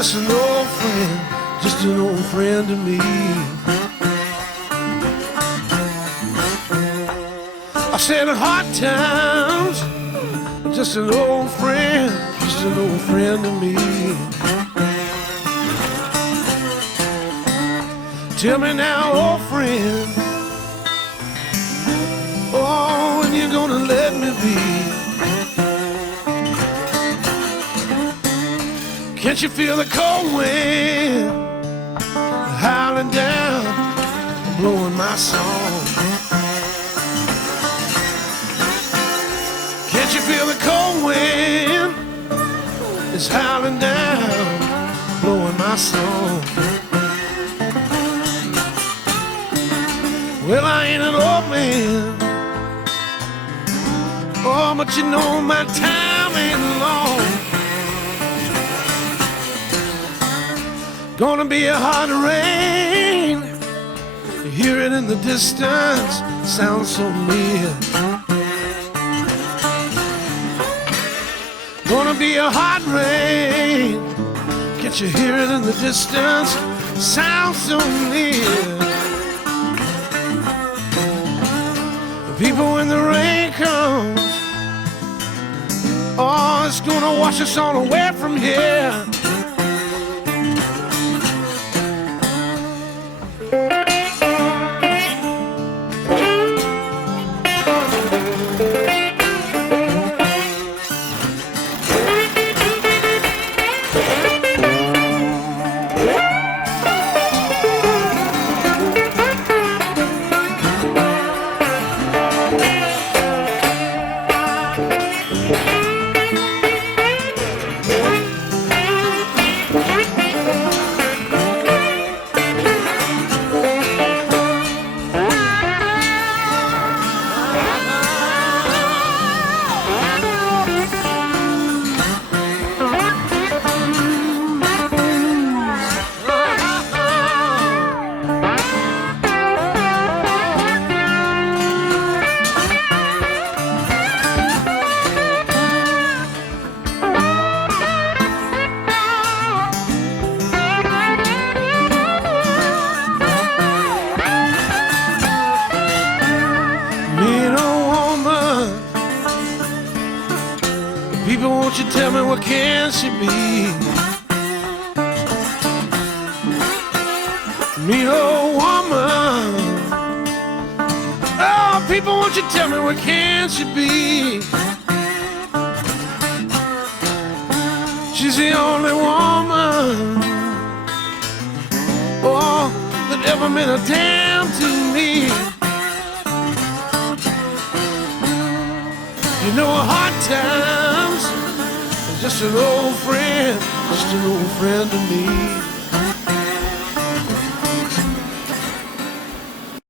just an old friend, just an old friend to me. I said in hard times, just an old friend, just an old friend to me. Tell me now, old friend, oh, when you gonna let me be? Can't you feel the cold wind howling down, blowing my song? Can't you feel the cold wind is howling down, blowing my song? Well, I ain't an old man, oh, but you know my time ain't long. Gonna be a hard rain, you hear it in the distance, sounds so near. Gonna be a hard rain, can't you hear it in the distance, sounds so near. People, when the rain comes, oh, it's gonna wash us all away from here. People, won't you tell me what can she be? Mean old woman. Oh, people, won't you tell me what can she be? She's the only woman, oh, that ever meant a damn to me. You know, hard times, just an old friend to me.